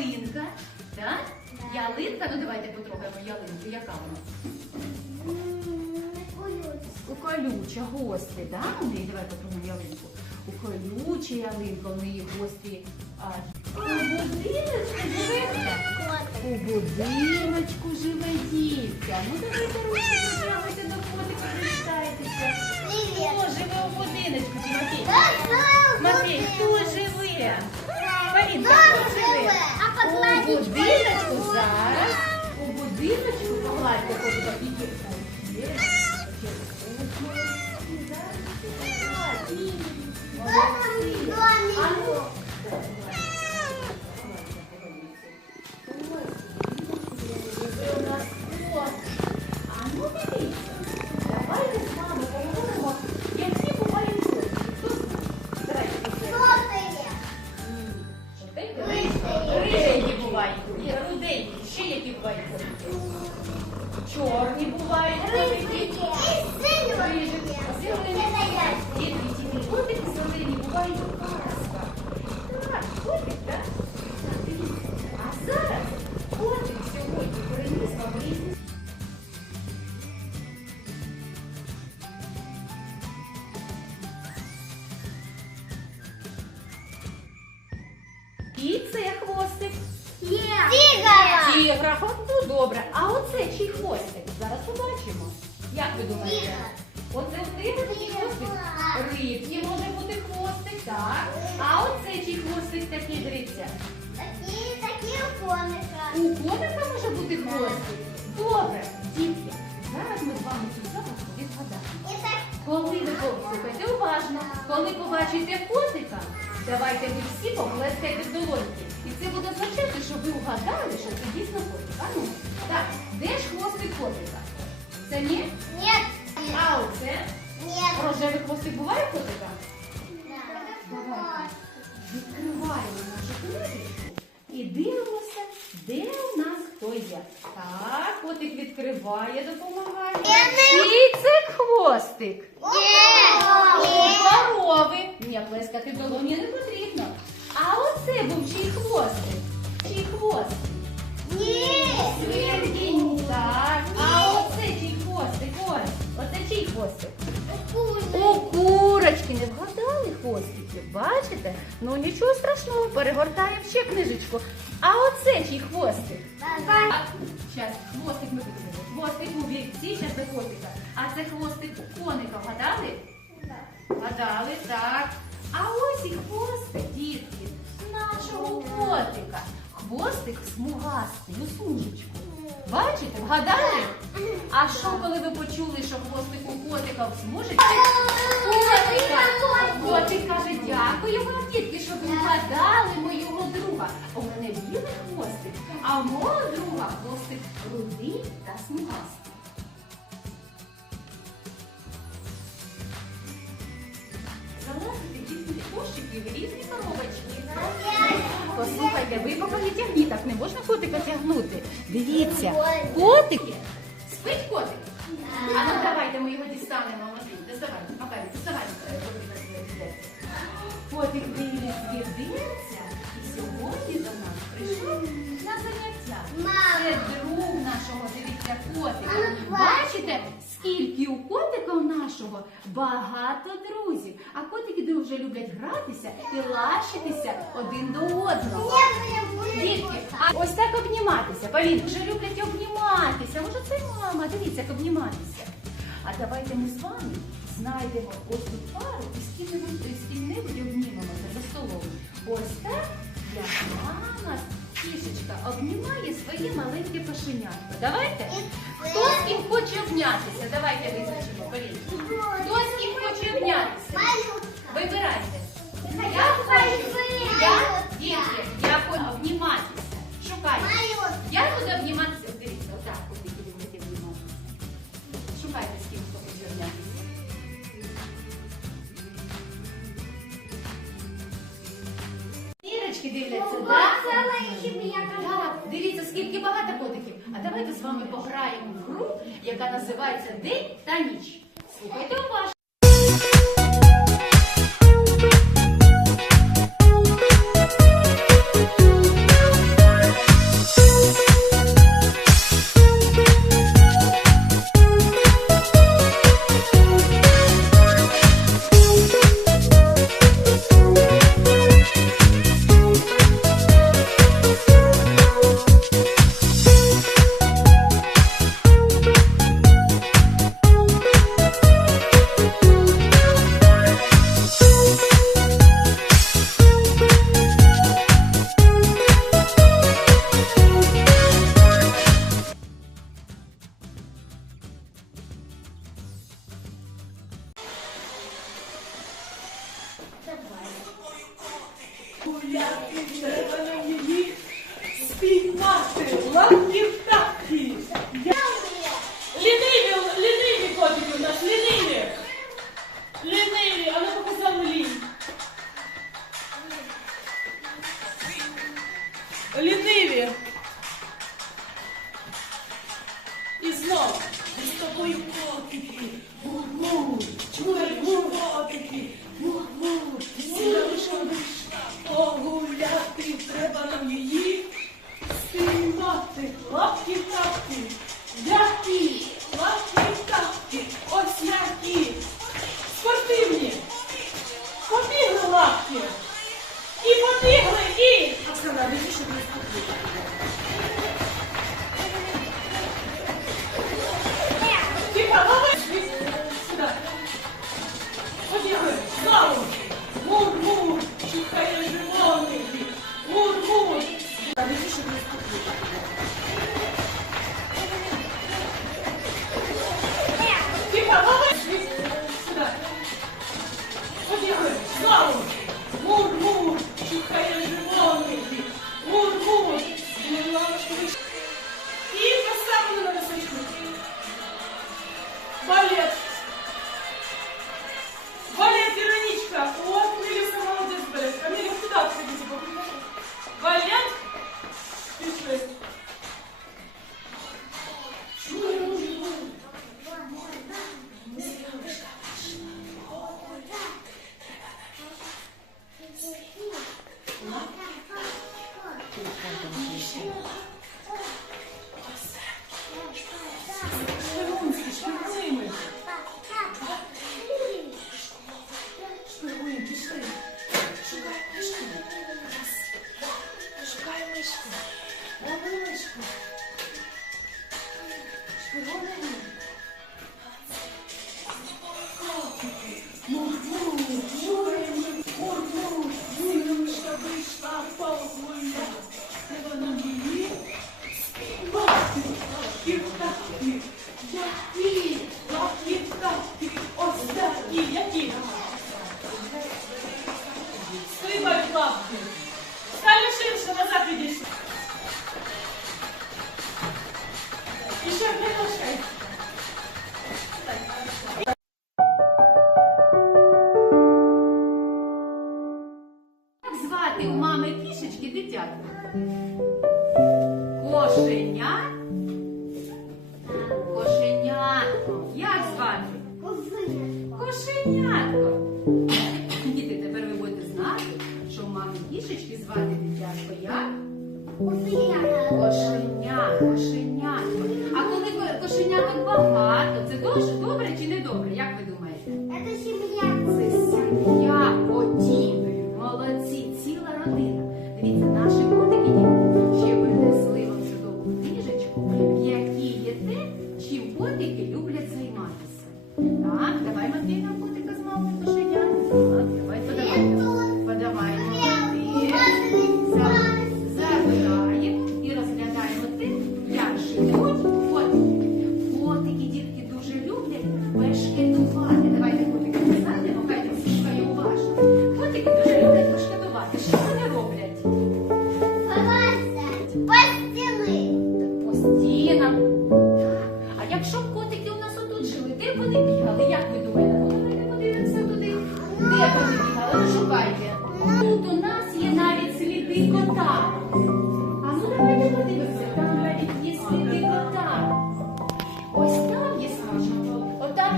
ялинка. Так? Ялинка, ну давайте потрогаємо ялинку. Яка вона? У колюча гострі, да? У неї давай потрогаємо ялинку. У колюча ялинка, у неї гострі. А, у будиночку живе. У будиночку живе дівка. Ну давайте ручки дотягуйте до котика, привітайтеся. Хто живе у будиночку, Тимофій? Матвій, хто живе? Живе? У будиночку зараз. У будиночку погладьте котика Пітірку. А думаєте? Оце у тигра такий хвостик? Рибки може бути хвостик, так. А оце чий хвостик такий, дивіться. У котика може бути хвостик? Добре, дітки, зараз ми з вами цю загадку відгадаємо. Коли ви послухайте уважно, коли побачите котика, давайте ви всі поплескайте долоньки. І це буде означати, що ви вгадали, що це дійсно котик. А ну, так, де ж хвостик котика? Це ні? А оце? Рожевий хвостик буває у котика? Відкриваємо нашу книжечку і дивимося, де у нас хто є. Так, котик відкриває, допомагає. І це хвостик. Хвостики, бачите? Ну нічого страшного, перегортаємо ще книжечку. А оце чий хвостик? Так, зараз хвостик ми подивимо. Хвостик у вівці, зараз до котика. А це хвостик у коника, вгадали? Вгадали, так. А ось і хвостик, дітки, нашого котика. Хвостик смугастий, у смужечку. Бачите, вгадали? А що, коли ви почули, що хвостик у котика смужечці? Котика! Котик каже, дякую вам, дітки, що ви вгадали моєго друга. У мене білий хвостик, а у мого друга хвостик рудий та смугастий. Залазите дітки кошики в різні коробочки. Послухайте, ви поки не тягніть, не можна котика тягнути. Дивіться, котики. Спить котик? А ну давайте ми його дістанемо. Доставай, Макарі, доставай. Котик дивиться, дивиться. І сьогодні скільки у котика у нашого багато друзів. А котики дуже люблять гратися і лащитися один до одного. Дітки, а ось так обніматися. Полін, вже люблять обніматися. Може, це мама, дивіться, як обніматися. А давайте ми з вами знайдемо ось тут пару і з ким-небудь обнімемося за столом. Ось так як мама кішечка обнімає своє маленьке кошенятко. Давайте. Хто з ким хоче обнятися? Давайте визначимо, Полін. Хто з ким хоче обнятися? Вибирайте. Я хочу. Я, дітки, котички дивляться, так? Так, Дивіться, скільки багато котиків. А давайте з вами пограємо в гру, яка називається День та ніч. Слухайте уважно. ліниві. І знов ми з тобою котики. Му-му, чуєш, котики. Му-му, зірочка вийшла. Погуляти треба нам її. Спіймати лапки.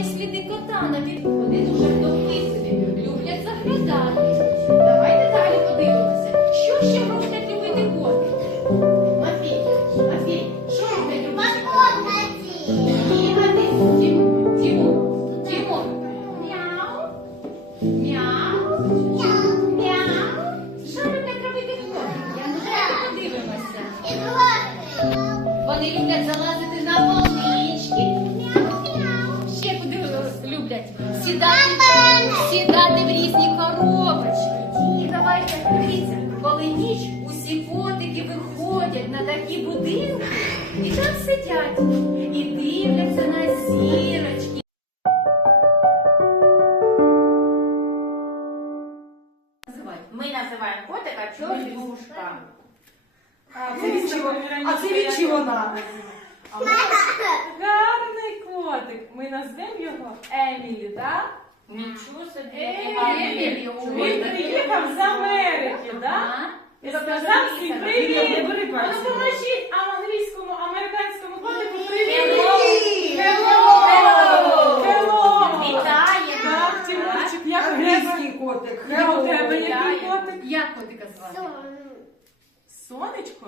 Оксана підходить уже до киселі. Люблять заглядати. Давайте далі подивимося. Що ще роблять любити котики? Матвій, Матвій, що роблять любити Тімур, Тімур. Мяу. Мяу. Мяу. Що люблять робити котики? Я давайте подивимося. Вони люблять залазити Ми називаємо котика чорнушка. А це від чого? А це від чого вона? Гарний котик. Ми назвемо його Емілі, так? Нічого собі. Емілі, ой, Він приїхав з Америки, так? Ага. І сказав всім привіт! А ну поможіть англійському, американському Сонечко?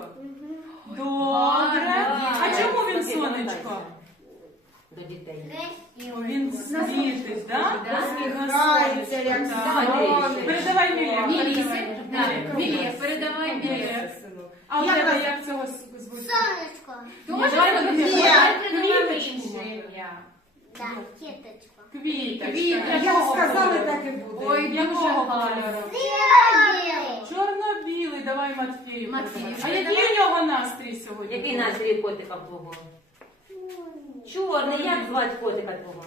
Добре. А чому він сонечко? До дітей. О, Він світить, так? Да. Як сонечко. Передавай Мілі. Мілісі. передавай. Так, Мілія, передавай Мілія. А у Як тебе вас- як цього звуть? Сонечко. Тоже Давай Мілія. Придумаємо Квіточку. інше ім'я. Да, кіточко. Квіточка. Квіточка. Як сказали, так і буде. Ой, дуже Якого гарно. Білий. Давай Матвію. Матвію. А який у нього настрій сьогодні? Який настрій котика твого? Чорний, як звати котика твого?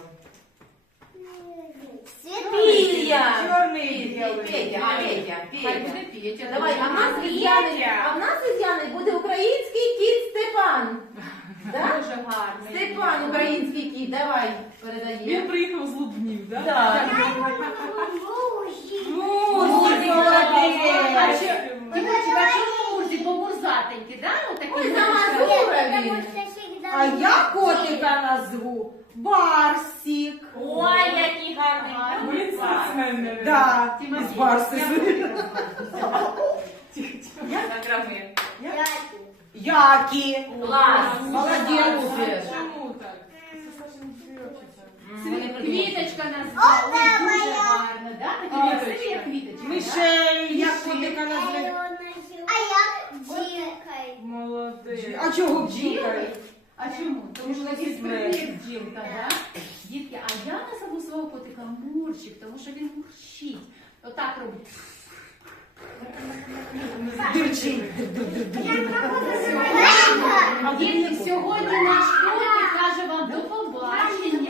Світлий. Чорний білий. Петя, Петя, Хай Петя. буде Петя. Давай, а в нас із Яною, а в нас із Яною буде український кіт Степан. Да? Дуже гарно. Степан, український кіт, давай, Він передаємо. приїхав з Лубнів, так? Так. Молодець. А ще- Тимурчик, а чому да? Ну, такий Ой, він. А я котика назву Барсік. Ой, який гарний. Він спортсмен. Да, Тимофій. із Барси. Закроми. Дякую. Які. Клас. Молодець. Чому так? Вони. Квіточка Оце дуже моя. гарно, да? Такі Квіточка. красиві, як квіточка. да? Як котика назве. А я діркою. Молодець. А чого бджілка? А чому? Тому що такий такий бджілка, да? Дітки, а я назову свого котика Мурчик, тому що він мурчить. Отак робить. Дурчить. Сьогодні наш хлопець каже вам до побачення.